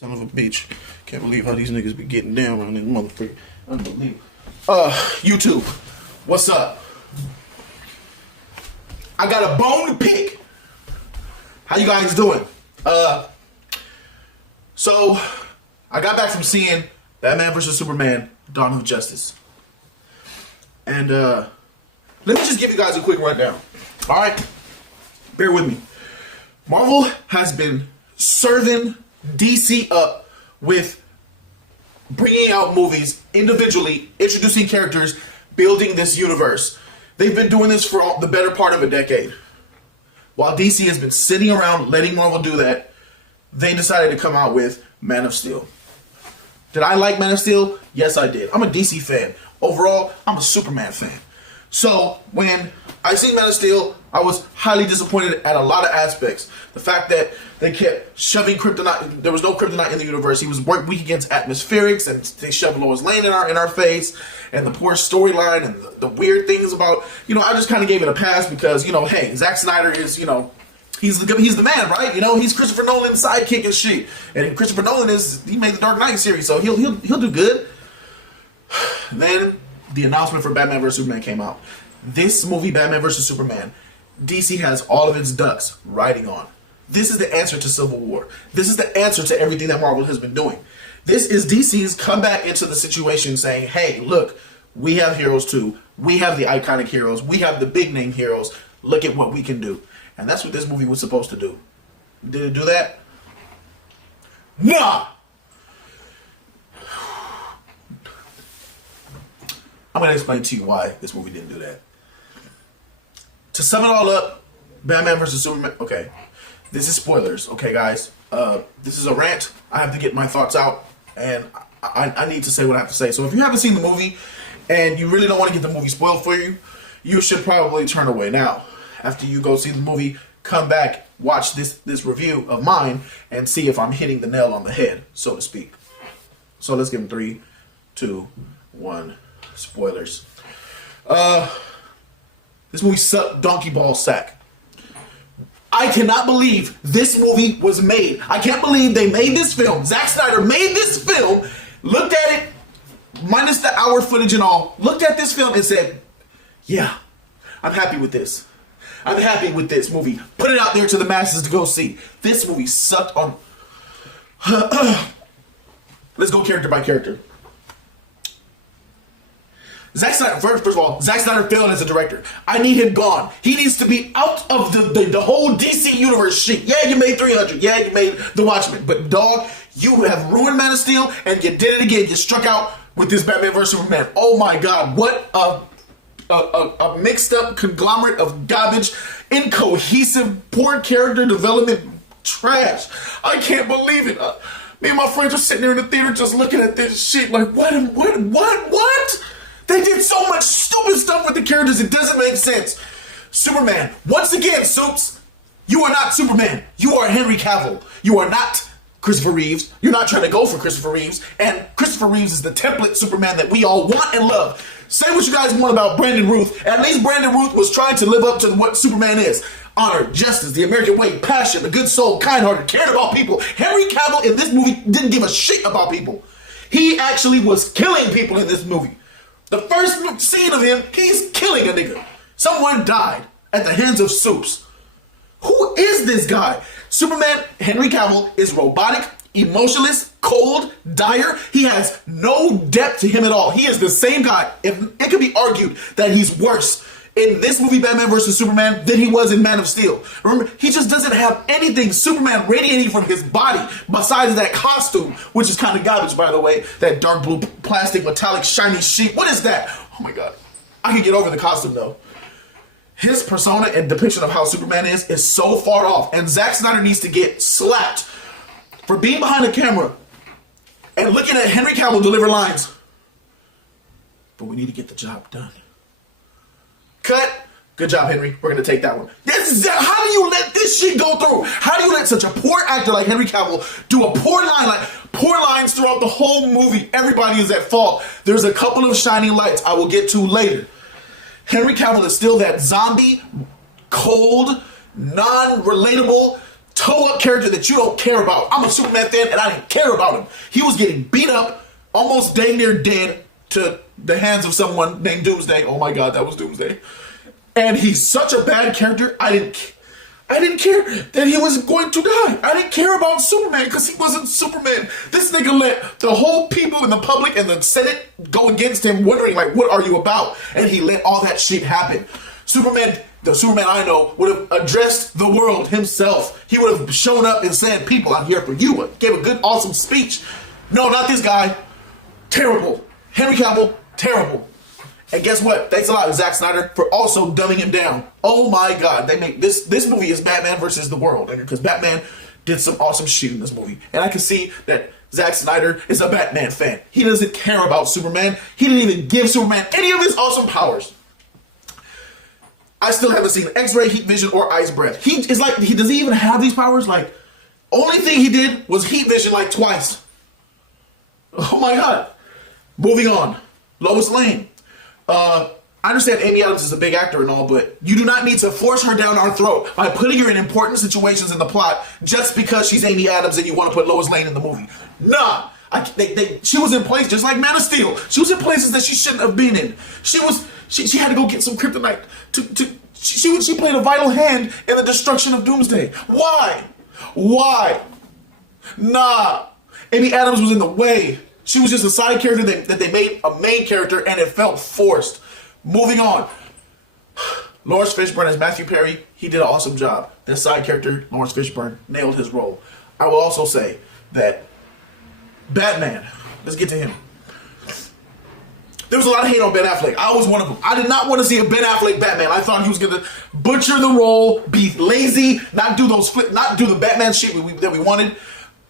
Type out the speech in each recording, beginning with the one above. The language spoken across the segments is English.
Son of a bitch. Can't believe how these niggas be getting down around this motherfucker. Unbelievable. YouTube, what's up? I got a bone to pick. How you guys doing? So, I got back from seeing Batman vs. Superman, Dawn of Justice. And, let me just give you guys a quick rundown. Alright? Bear with me. Marvel has been serving DC up with bringing out movies individually, introducing characters, building this universe. They've been doing this for the better part of a decade. While DC has been sitting around letting Marvel do that, they decided to come out with Man of Steel. Did I like Man of Steel? Yes, I did. I'm a DC fan. Overall, I'm a Superman fan. So, when I see Man of Steel, I was highly disappointed at a lot of aspects. The fact that they kept shoving kryptonite, there was no kryptonite in the universe. He was weak against atmospherics, and they shoved Lois Lane in our face, and the poor storyline, and the weird things about, I just kind of gave it a pass because, hey, Zack Snyder is, he's the man, right? He's Christopher Nolan's sidekick and shit. And Christopher Nolan he made the Dark Knight series, so he'll do good. Then the announcement for Batman vs. Superman came out. This movie, Batman vs. Superman, DC has all of its ducks riding on. This is the answer to Civil War. This is the answer to everything that Marvel has been doing. This is DC's comeback into the situation saying, hey, look, we have heroes too. We have the iconic heroes. We have the big name heroes. Look at what we can do. And that's what this movie was supposed to do. Did it do that? Nah! I'm going to explain to you why this movie didn't do that. To sum it all up, Batman vs. Superman. Okay, this is spoilers, okay, guys? This is a rant. I have to get my thoughts out, and I need to say what I have to say. So if you haven't seen the movie, and you really don't want to get the movie spoiled for you, you should probably turn away now. After you go see the movie, come back, watch this review of mine, and see if I'm hitting the nail on the head, so to speak. So let's give them 3, 2, 1. Spoilers. This movie sucked donkey ball sack. I cannot believe this movie was made. I can't believe they made this film. Zack Snyder made this film, looked at it, minus the hour footage and all, looked at this film and said, yeah, I'm happy with this. I'm happy with this movie. Put it out there to the masses to go see. This movie sucked on... Let's go character by character. Zack Snyder, first of all, Zack Snyder failed as a director. I need him gone. He needs to be out of the whole DC universe shit. Yeah, you made 300. Yeah, you made The Watchmen. But dog, you have ruined Man of Steel, and you did it again. You struck out with this Batman vs. Superman. Oh my God, what a mixed up conglomerate of garbage, incohesive, poor character development trash. I can't believe it. Me and my friends are sitting there in the theater just looking at this shit like, what? They did so much stupid stuff with the characters, it doesn't make sense. Superman, once again, Soups, you are not Superman. You are Henry Cavill. You are not Christopher Reeves. You're not trying to go for Christopher Reeves. And Christopher Reeves is the template Superman that we all want and love. Say what you guys want about Brandon Routh. At least Brandon Routh was trying to live up to what Superman is. Honor, justice, the American way, passion, a good soul, kind-hearted, cared about people. Henry Cavill in this movie didn't give a shit about people. He actually was killing people in this movie. The first scene of him, he's killing a nigga. Someone died at the hands of Soups. Who is this guy? Superman, Henry Cavill, is robotic, emotionless, cold, dire. He has no depth to him at all. He is the same guy. If it could be argued that he's worse in this movie, Batman vs. Superman, than he was in Man of Steel. Remember, he just doesn't have anything Superman radiating from his body besides that costume, which is kind of garbage, by the way. That dark blue plastic metallic shiny sheet. What is that? Oh my God. I can get over the costume though. His persona and depiction of how Superman is so far off. And Zack Snyder needs to get slapped for being behind the camera and looking at Henry Cavill deliver lines. But we need to get the job done. Cut. Good job, Henry. We're going to take that one. How do you let this shit go through? How do you let such a poor actor like Henry Cavill do a poor line, like poor lines throughout the whole movie? Everybody is at fault. There's a couple of shining lights I will get to later. Henry Cavill is still that zombie, cold, non-relatable, toe up character that you don't care about. I'm a Superman fan and I didn't care about him. He was getting beat up, almost dang near dead to the hands of someone named Doomsday. Oh my God, that was Doomsday. And he's such a bad character. I didn't care that he was going to die. I didn't care about Superman because he wasn't Superman. This nigga let the whole people in the public and the Senate go against him, wondering like, what are you about? And he let all that shit happen. Superman, the Superman I know, would have addressed the world himself. He would have shown up and said, people, I'm here for you. Gave a good, awesome speech. No, not this guy. Terrible. Henry Cavill, terrible. And guess what? Thanks a lot, Zack Snyder, for also dumbing him down. Oh my God, they make this movie is Batman versus the world, because Batman did some awesome shit in this movie, and I can see that Zack Snyder is a Batman fan. He doesn't care about Superman. He didn't even give Superman any of his awesome powers. I still haven't seen X-ray, heat vision, or ice breath. Does he even have these powers? Like, only thing he did was heat vision like twice. Oh my God. Moving on, Lois Lane. I understand Amy Adams is a big actor and all, but you do not need to force her down our throat by putting her in important situations in the plot just because she's Amy Adams and you want to put Lois Lane in the movie. Nah, she was in places just like Man of Steel. She was in places that she shouldn't have been in. She had to go get some kryptonite. She played a vital hand in the destruction of Doomsday. Why? Nah, Amy Adams was in the way. She was just a side character that they made a main character, and it felt forced. Moving on. Lawrence Fishburne as Matthew Perry, he did an awesome job. That side character, Lawrence Fishburne, nailed his role. I will also say that Batman, let's get to him. There was a lot of hate on Ben Affleck. I was one of them. I did not want to see a Ben Affleck Batman. I thought he was going to butcher the role, be lazy, not do the Batman shit that we wanted.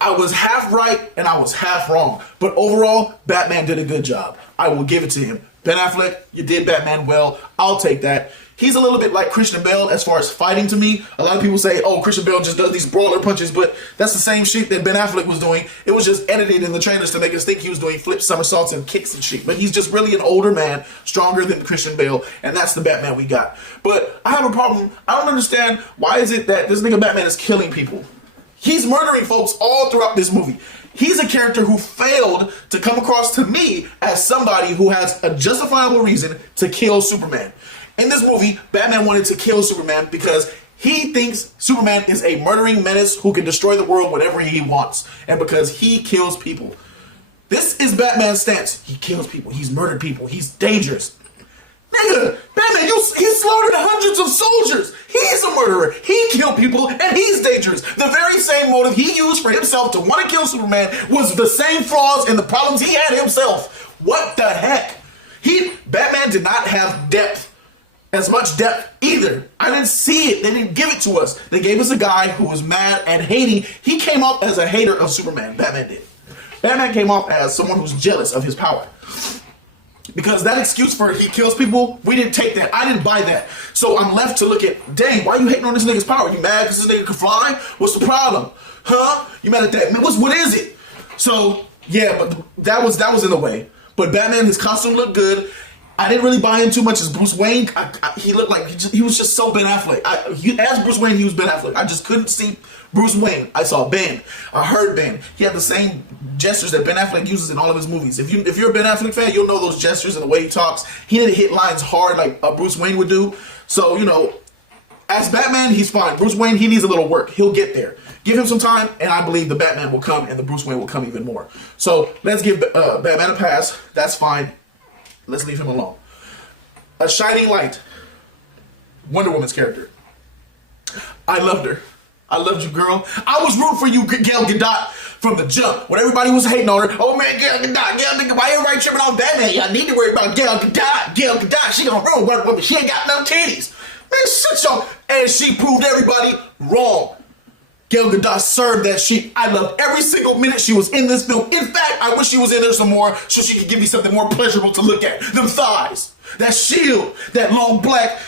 I was half right and I was half wrong. But overall, Batman did a good job. I will give it to him. Ben Affleck, you did Batman well. I'll take that. He's a little bit like Christian Bale as far as fighting to me. A lot of people say, oh, Christian Bale just does these brawler punches, but that's the same shit that Ben Affleck was doing. It was just edited in the trailers to make us think he was doing flips, somersaults, and kicks and shit. But he's just really an older man, stronger than Christian Bale, and that's the Batman we got. But I have a problem. I don't understand why is it that this nigga Batman is killing people. He's murdering folks all throughout this movie. He's a character who failed to come across to me as somebody who has a justifiable reason to kill Superman. In this movie, Batman wanted to kill Superman because he thinks Superman is a murdering menace who can destroy the world whenever he wants, and because he kills people. This is Batman's stance. He kills people. He's murdered people. He's dangerous. Nigga, Batman, he slaughtered hundreds of soldiers. He's a murderer. He killed people, and he's dangerous. The very same motive he used for himself to want to kill Superman was the same flaws and the problems he had himself. What the heck? Batman did not have as much depth either. I didn't see it. They didn't give it to us. They gave us a guy who was mad and hating. He came off as a hater of Superman. Batman did. Batman came off as someone who's jealous of his power. Because that excuse for he kills people, we didn't take that. I didn't buy that. So I'm left to look at, dang, why are you hating on this nigga's power? You mad because this nigga can fly? What's the problem? Huh? You mad at that? What is it? So, yeah, but that was in the way. But Batman, his costume looked good. I didn't really buy in too much as Bruce Wayne. He looked like he was just so Ben Affleck. As Bruce Wayne, he was Ben Affleck. I just couldn't see Bruce Wayne. I saw Ben. I heard Ben. He had the same gestures that Ben Affleck uses in all of his movies. If you're a Ben Affleck fan, you'll know those gestures and the way he talks. He didn't hit lines hard like Bruce Wayne would do. So, as Batman, he's fine. Bruce Wayne, he needs a little work. He'll get there. Give him some time, and I believe the Batman will come, and the Bruce Wayne will come even more. So let's give Batman a pass. That's fine. Let's leave him alone. A shining light. Wonder Woman's character. I loved her. I loved you, girl. I was rooting for you, Gal Gadot, from the jump. When everybody was hating on her, oh man, Gal Gadot, why everybody tripping on Batman? Y'all need to worry about Gal Gadot. Gal Gadot, she gonna ruin Wonder Woman. She ain't got no titties. Man, shut your... And she proved everybody wrong. Gal Gadot served that shit. I loved every single minute she was in this film. In fact, I wish she was in there some more so she could give me something more pleasurable to look at. Them thighs, that shield, that long black,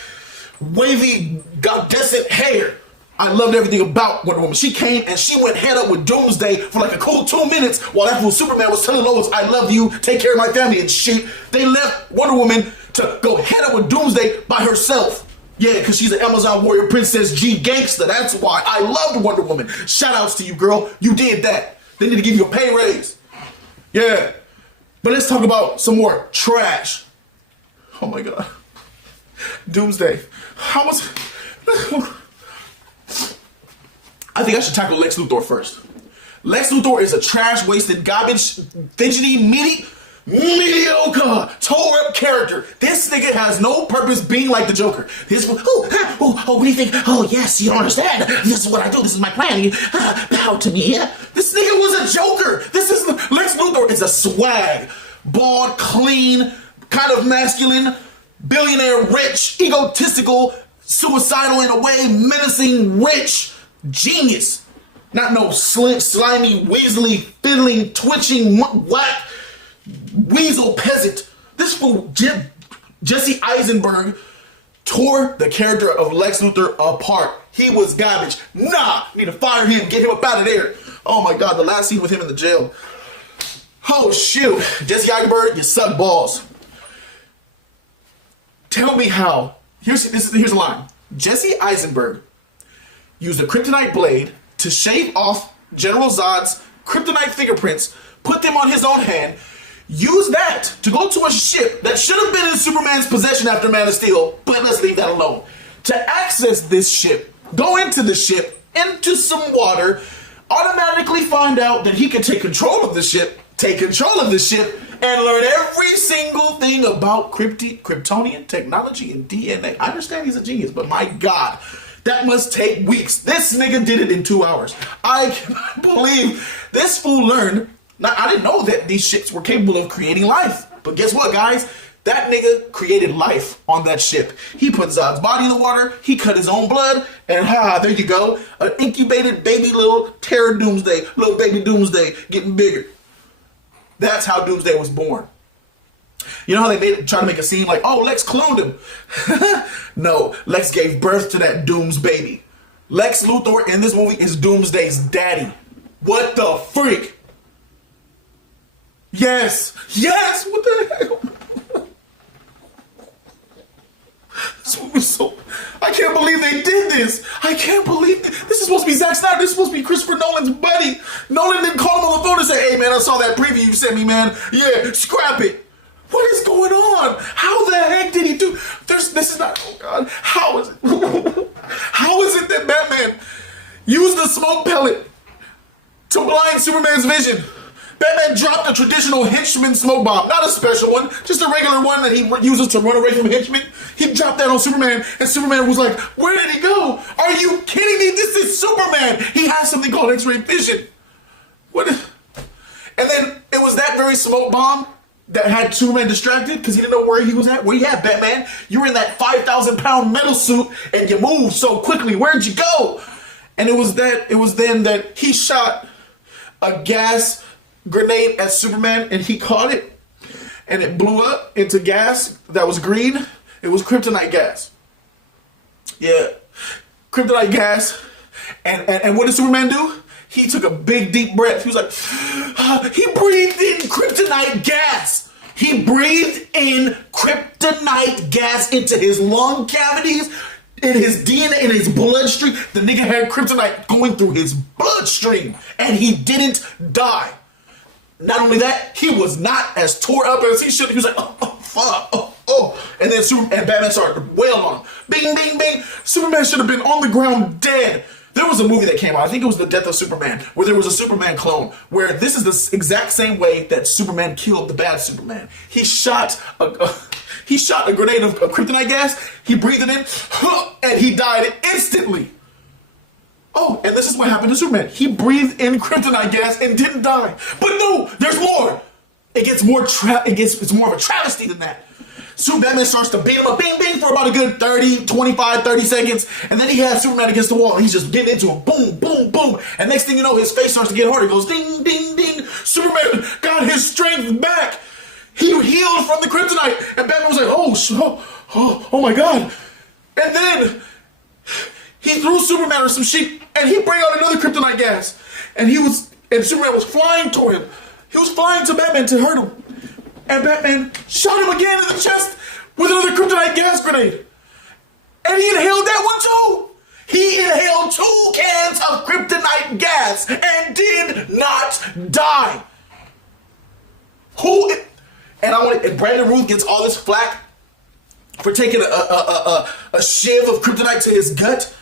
wavy, goddessant hair. I loved everything about Wonder Woman. She came and she went head up with Doomsday for like a cool 2 minutes while that fool Superman was telling Lois, I love you, take care of my family and shit. They left Wonder Woman to go head up with Doomsday by herself. Yeah, because she's an Amazon warrior princess G gangster. That's why I loved Wonder Woman. Shout outs to you, girl. You did that. They need to give you a pay raise. Yeah. But let's talk about some more trash. Oh my God. Doomsday. How much? I think I should tackle Lex Luthor first. Lex Luthor is a trash, wasted, garbage, fidgety, mediocre, tore up character. This nigga has no purpose being like the Joker. What do you think? Oh yes, you don't understand. This is what I do. This is my plan. You bow to me. This nigga was a Joker. Lex Luthor is a swag, bald, clean, kind of masculine, billionaire, rich, egotistical, suicidal in a way, menacing, rich, genius. Not no slick, slimy, weaselly, fiddling, twitching, whack, weasel peasant. This fool, Jesse Eisenberg, tore the character of Lex Luthor apart. He was garbage. Nah, need to fire him, get him up out of there. Oh my God, the last scene with him in the jail. Oh shoot, Jesse Eisenberg, you suck balls. Tell me how. Here's a line. Jesse Eisenberg used a kryptonite blade to shave off General Zod's kryptonite fingerprints, put them on his own hand, use that to go to a ship that should have been in Superman's possession after Man of Steel, but let's leave that alone. To access this ship, go into the ship, into some water, automatically find out that he can take control of the ship, and learn every single thing about Kryptonian technology and DNA. I understand he's a genius, but my God, that must take weeks. This nigga did it in 2 hours. I cannot believe this fool learned. Now, I didn't know that these ships were capable of creating life. But guess what, guys? That nigga created life on that ship. He put Zod's body in the water, he cut his own blood, and there you go. An incubated baby little terror Doomsday, little baby Doomsday getting bigger. That's how Doomsday was born. You know how they try to make it seem like, oh, Lex cloned him. No, Lex gave birth to that Dooms baby. Lex Luthor in this movie is Doomsday's daddy. What the freak? Yes, what the hell? This movie was so... I can't believe they did this. I can't believe this is supposed to be Zack Snyder. This is supposed to be Christopher Nolan's buddy. Nolan didn't call him on the phone and say, hey man, I saw that preview you sent me, man. Yeah, scrap it. What is going on? How the heck did he do? This is not, oh God. How is it? How is it that Batman used the smoke pellet to blind Superman's vision? Batman dropped a traditional henchman smoke bomb, not a special one, just a regular one that he uses to run away from henchmen. He dropped that on Superman, and Superman was like, where did he go? Are you kidding me? This is Superman. He has something called X-ray vision. What? And then it was that very smoke bomb that had Superman distracted because he didn't know where he was at. Where you at, Batman? You were in that 5,000-pound metal suit, and you moved so quickly. Where'd you go? And it was then that he shot a gas grenade at Superman, and he caught it, and it blew up into gas that was green. It was kryptonite gas. Yeah, kryptonite gas. And what did Superman do? He took a big deep breath. He was like, he breathed in kryptonite gas. He breathed in kryptonite gas into his lung cavities, in his DNA, in his bloodstream. The nigga had kryptonite going through his bloodstream, and he didn't die. Not only that, he was not as tore up as he should. He was like, oh, fuck, oh. And then Batman started wailing on him. Bing, bing, bing. Superman should have been on the ground dead. There was a movie that came out, I think it was The Death of Superman, where there was a Superman clone, where this is the exact same way that Superman killed the bad Superman. He shot a grenade of kryptonite gas, he breathed it in, and he died instantly. Oh, and this is what happened to Superman. He breathed in kryptonite gas and didn't die. But no, there's more. It's more of a travesty than that. Batman starts to beat him up, bing, bing, for about a good 30 seconds. And then he has Superman against the wall, and he's just getting into him. Boom, boom, boom. And next thing you know, his face starts to get harder. It goes ding, ding, ding. Superman got his strength back. He healed from the kryptonite. And Batman was like, oh my God. And then he threw Superman or some sheep, and he bring out another kryptonite gas. And Superman was flying toward him. He was flying to Batman to hurt him. And Batman shot him again in the chest with another kryptonite gas grenade. And he inhaled that one too. He inhaled 2 cans of kryptonite gas and did not die. And Brandon Routh gets all this flack for taking a shiv of kryptonite to his gut.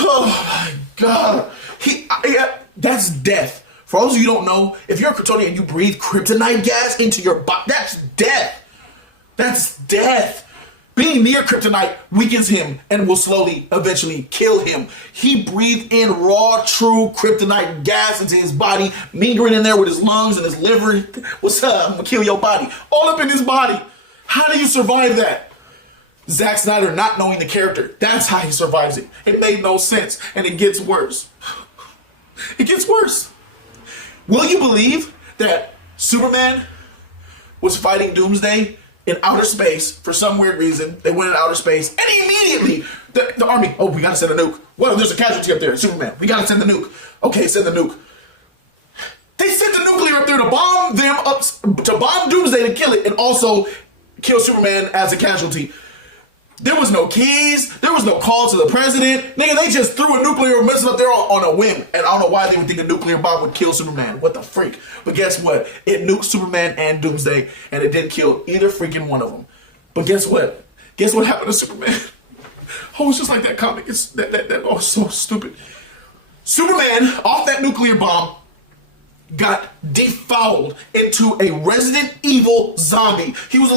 Oh my God. That's death. For those of you who don't know, if you're a Kryptonian and you breathe kryptonite gas into your body, that's death. That's death. Being near kryptonite weakens him and will slowly, eventually kill him. He breathed in raw, true kryptonite gas into his body, mingling in there with his lungs and his liver. What's up? I'm gonna kill your body. All up in his body. How do you survive that? Zack Snyder not knowing the character. That's how he survives it. It made no sense. And it gets worse. It gets worse. Will you believe that Superman was fighting Doomsday in outer space for some weird reason? They went in outer space and immediately the army, oh, we gotta send a nuke. Well, there's a casualty up there, Superman. We gotta send the nuke. Okay, send the nuke. They sent the nuclear up there to bomb them up, to bomb Doomsday to kill it and also kill Superman as a casualty. There was no keys. There was no call to the president. Nigga, they just threw a nuclear missile up there on a whim. And I don't know why they would think a nuclear bomb would kill Superman. What the freak? But guess what? It nuked Superman and Doomsday, and it didn't kill either freaking one of them. But guess what? Guess what happened to Superman? Oh, it's just like that comic. It's oh, so stupid. Superman, off that nuclear bomb, got defouled into a Resident Evil zombie. He was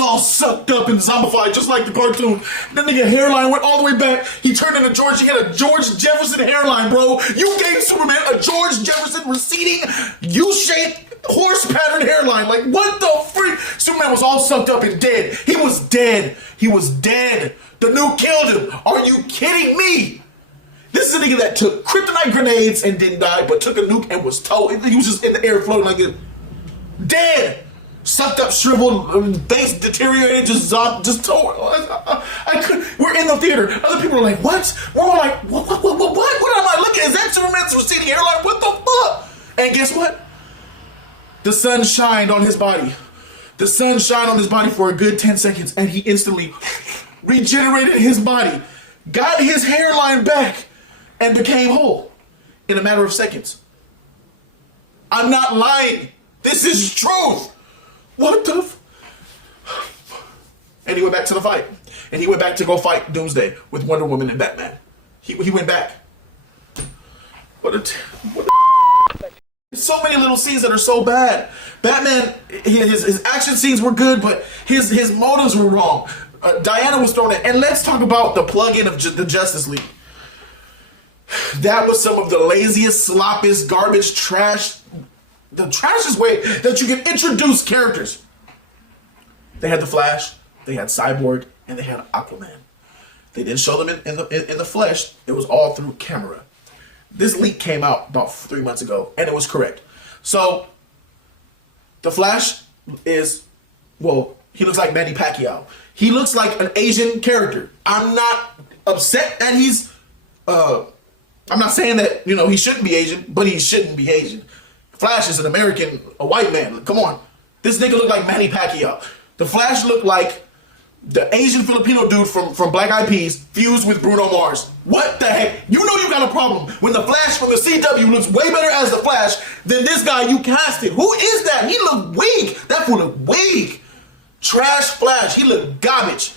all sucked up and zombified just like the cartoon. That nigga hairline went all the way back. He turned into George. He had a George Jefferson hairline, bro. You gave Superman a George Jefferson receding U-shaped horse pattern hairline. Like, what the freak? Superman was all sucked up and dead. He was dead. He was dead. The nuke killed him. Are you kidding me? This is a nigga that took kryptonite grenades and didn't die, but took a nuke and was towed. He was just in the air floating like this. Dead. Sucked up, shriveled, face deteriorated, just towed. I couldn't. We're in the theater. Other people are like, what? We're all like, what? What am I looking at? Is that Superman's receding hairline? What the fuck? And guess what? The sun shined on his body. The sun shined on his body for a good 10 seconds, and he instantly regenerated his body, got his hairline back, and became whole in a matter of seconds. I'm not lying. This is truth. What the And he went back to the fight. And he went back to go fight Doomsday with Wonder Woman and Batman. He went back. So many little scenes that are so bad. Batman, his action scenes were good, but his motives were wrong. Diana was thrown in. And let's talk about the plug-in of the Justice League. That was some of the laziest, sloppiest, garbage, trash, the trashiest way that you can introduce characters. They had the Flash, they had Cyborg, and they had Aquaman. They didn't show them in the flesh. It was all through camera. This leak came out about 3 months ago, and it was correct. So, the Flash is, well, he looks like Manny Pacquiao. He looks like an Asian character. I'm not upset that he's, I'm not saying that, you know, he shouldn't be Asian, but he shouldn't be Asian. Flash is an American, a white man. Come on. This nigga looked like Manny Pacquiao. The Flash looked like the Asian Filipino dude from Black Eyed Peas fused with Bruno Mars. What the heck? You know you got a problem when the Flash from the CW looks way better as the Flash than this guy you casted. Who is that? He looked weak. That fool looked weak. Trash Flash. He looked garbage.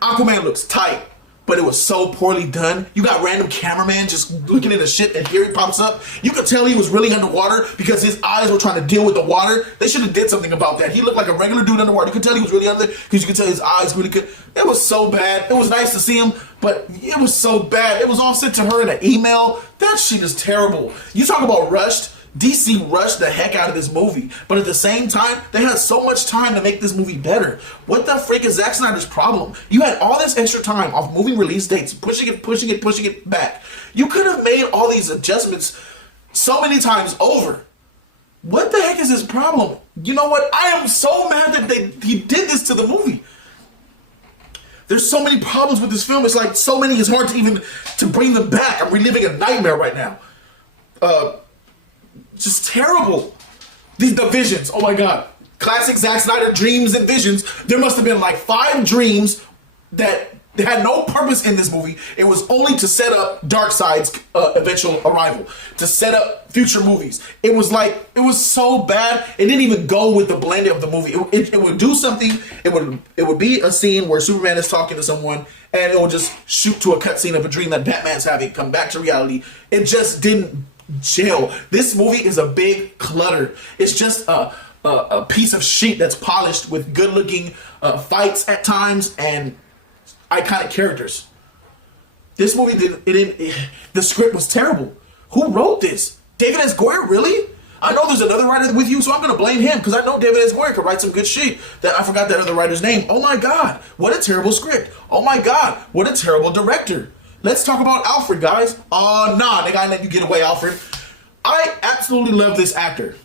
Aquaman looks tight, but it was so poorly done. You got random cameraman just looking at the shit and here he pops up. You could tell he was really underwater because his eyes were trying to deal with the water. They should have did something about that. He looked like a regular dude underwater. You could tell he was really under because you could tell his eyes really good. It was so bad. It was nice to see him, but it was so bad. It was all sent to her in an email. That shit is terrible. You talk about rushed. DC rushed the heck out of this movie, but at the same time, they had so much time to make this movie better. What the freak is Zack Snyder's problem? You had all this extra time off moving release dates, pushing it back. You could have made all these adjustments so many times over. What the heck is his problem? You know what? I am so mad that he did this to the movie. There's so many problems with this film. It's like so many, it's hard to bring them back. I'm reliving a nightmare right now. Just terrible. The visions. Oh my God. Classic Zack Snyder dreams and visions. There must have been like 5 dreams that They had no purpose in this movie. It was only to set up Darkseid's eventual arrival, to set up future movies. It was like, it was so bad. It didn't even go with the blend of the movie. It would do something. It would be a scene where Superman is talking to someone, and it would just shoot to a cutscene of a dream that Batman's having, come back to reality. It just didn't gel. This movie is a big clutter. It's just a piece of sheet that's polished with good-looking fights at times and iconic characters. This movie the script was terrible. Who wrote this? David S. Goyer, really? I know there's another writer with you, so I'm going to blame him because I know David S. Goyer could write some good shit. That I forgot that other writer's name. Oh my God, what a terrible script. Oh my God, what a terrible director. Let's talk about Alfred, guys. Nah, nigga, I let you get away, Alfred. I absolutely love this actor.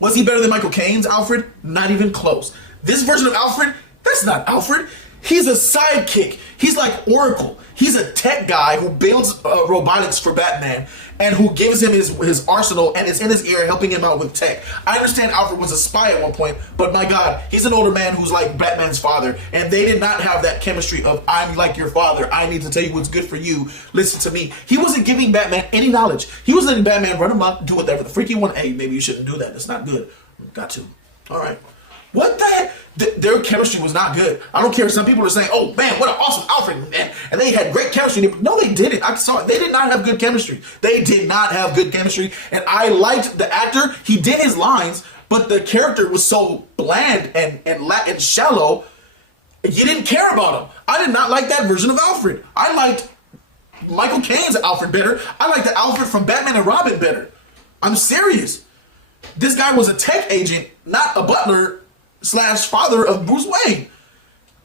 Was he better than Michael Caine's Alfred? Not even close. This version of Alfred, that's not Alfred. He's a sidekick. He's like Oracle. He's a tech guy who builds robotics for Batman and who gives him his arsenal and is in his ear helping him out with tech. I understand Alfred was a spy at one point, but my God, he's an older man who's like Batman's father, and they did not have that chemistry of, I'm like your father, I need to tell you what's good for you, listen to me. He wasn't giving Batman any knowledge. He was letting Batman run amok, do whatever the freak he wanted. Hey, maybe you shouldn't do that. That's not good. Got to. All right. What the heck? Their chemistry was not good. I don't care if some people are saying, oh man, what an awesome Alfred, man. And they had great chemistry. No, they didn't. I saw it. They did not have good chemistry. They did not have good chemistry. And I liked the actor. He did his lines, but the character was so bland and shallow, you didn't care about him. I did not like that version of Alfred. I liked Michael Caine's Alfred better. I liked the Alfred from Batman and Robin better. I'm serious. This guy was a tech agent, not a butler / father of Bruce Wayne.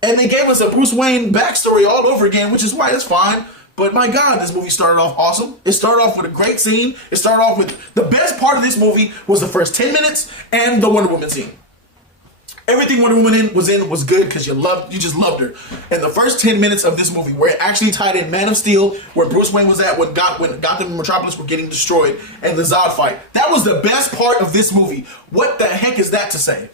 And they gave us a Bruce Wayne backstory all over again, which is why it's fine. But my God, this movie started off awesome. It started off with a great scene. It started off with the best part of this movie was the first 10 minutes and the Wonder Woman scene. Everything Wonder Woman was good because you just loved her. And the first 10 minutes of this movie, where it actually tied in Man of Steel, where Bruce Wayne was at when Gotham and Metropolis were getting destroyed, and the Zod fight. That was the best part of this movie. What the heck is that to say?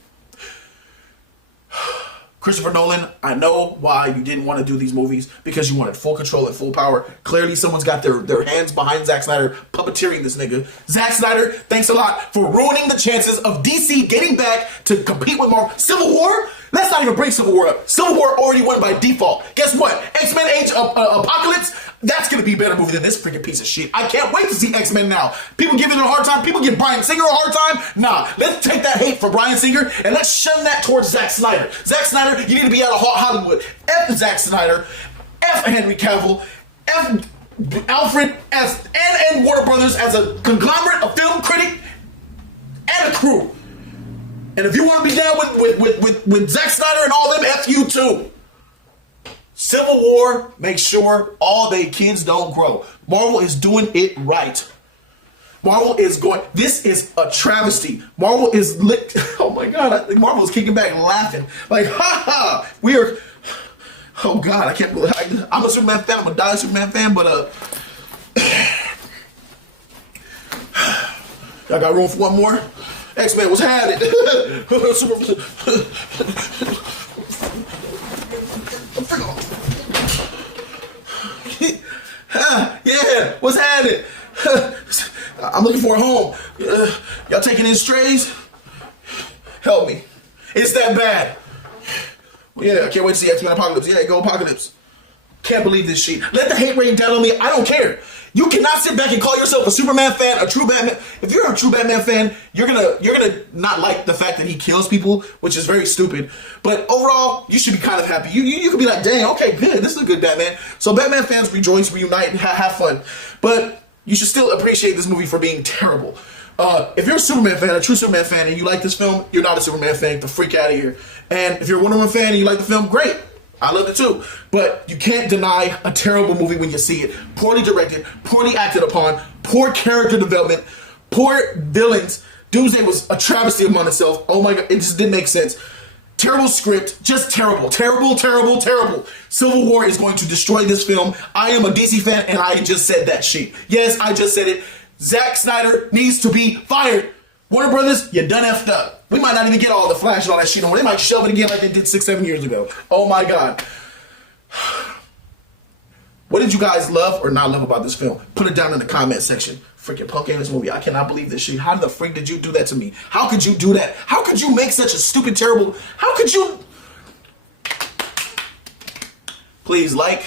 Christopher Nolan, I know why you didn't want to do these movies, because you wanted full control and full power. Clearly someone's got their hands behind Zack Snyder puppeteering this nigga. Zack Snyder, thanks a lot for ruining the chances of DC getting back to compete with Marvel. Civil War? Let's not even bring Civil War up. Civil War already won by default. Guess what? X-Men Age of Apocalypse? That's going to be a better movie than this freaking piece of shit. I can't wait to see X-Men now. People give it a hard time. People give Bryan Singer a hard time. Nah, let's take that hate for Bryan Singer and let's shun that towards Zack Snyder. Zack Snyder, you need to be out of Hollywood. F Zack Snyder. F Henry Cavill. F Alfred and Warner Brothers as a conglomerate, a film critic, and a crew. And if you want to be down with Zack Snyder and all them, F you too. Civil War makes sure all they kids don't grow. Marvel is doing it right. Marvel is going, this is a travesty. Marvel is lit. Oh my God, I think Marvel is kicking back and laughing. Like, ha ha, we are, oh God, I can't believe, I'm a Superman fan, I'm a die Superman fan, but y'all got room for one more? X-Men was had it. Yeah, what's happening? I'm looking for a home. Y'all taking in strays? Help me. It's that bad. Yeah, I can't wait to see X-Men Apocalypse. Yeah, go Apocalypse. Can't believe this shit. Let the hate rain down on me. I don't care. You cannot sit back and call yourself a Superman fan, a true Batman. If you're a true Batman fan, you're gonna not like the fact that he kills people, which is very stupid. But overall, you should be kind of happy. You could be like, dang, okay, good. This is a good Batman. So Batman fans, rejoice, reunite, and have fun. But you should still appreciate this movie for being terrible. If you're a Superman fan, a true Superman fan, and you like this film, you're not a Superman fan. Get the freak out of here. And if you're a Wonder Woman fan and you like the film, great. I love it too. But you can't deny a terrible movie when you see it. Poorly directed, poorly acted upon, poor character development, poor villains. Doomsday was a travesty among itself. Oh my God, it just didn't make sense. Terrible script, just terrible, terrible, terrible, terrible. Civil War is going to destroy this film. I am a DC fan and I just said that shit. Yes, I just said it. Zack Snyder needs to be fired. Warner Brothers, you done effed up. We might not even get all the Flash and all that shit on. They might shelve it again like they did 6-7 years ago. Oh my God. What did you guys love or not love about this film? Put it down in the comment section. Freaking punk ass movie. I cannot believe this shit. How the freak did you do that to me? How could you do that? How could you make such a stupid, terrible... How could you... Please like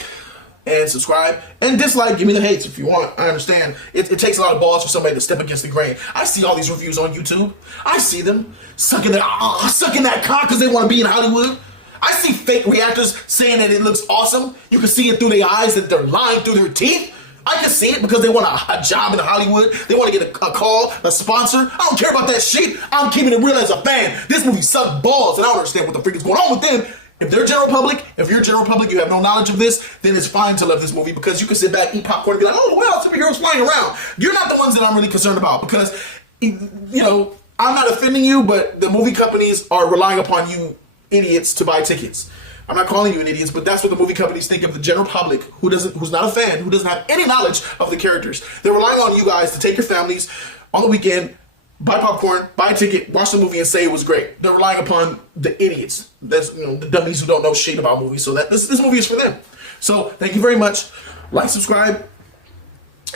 and subscribe and dislike. Give me the hates if you want. I understand. It takes a lot of balls for somebody to step against the grain. I see all these reviews on YouTube. I see them sucking that cock because they want to be in Hollywood. I see fake reactors saying that it looks awesome. You can see it through their eyes that they're lying through their teeth. I can see it because they want a job in Hollywood. They want to get a call, a sponsor. I don't care about that shit. I'm keeping it real as a fan. This movie sucked balls, and I don't understand what the freak is going on with them. If they're general public, if you're general public, you have no knowledge of this, then it's fine to love this movie because you can sit back, eat popcorn, and be like, oh, well, superheroes flying around. You're not the ones that I'm really concerned about because, you know, I'm not offending you, but the movie companies are relying upon you idiots to buy tickets. I'm not calling you an idiot, but that's what the movie companies think of the general public who's not a fan, who doesn't have any knowledge of the characters. They're relying on you guys to take your families on the weekend, buy popcorn, buy a ticket, watch the movie, and say it was great. They're relying upon the idiots, that's, you know, the dummies who don't know shit about movies. So that this movie is for them. So thank you very much. Like, subscribe,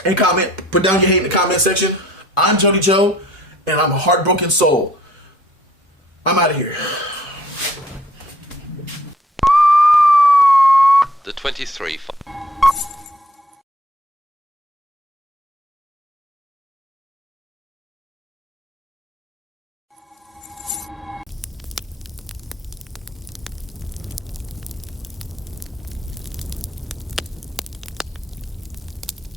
and comment. Put down your hate in the comment section. I'm Jody Joe, and I'm a heartbroken soul. I'm out of here. The 23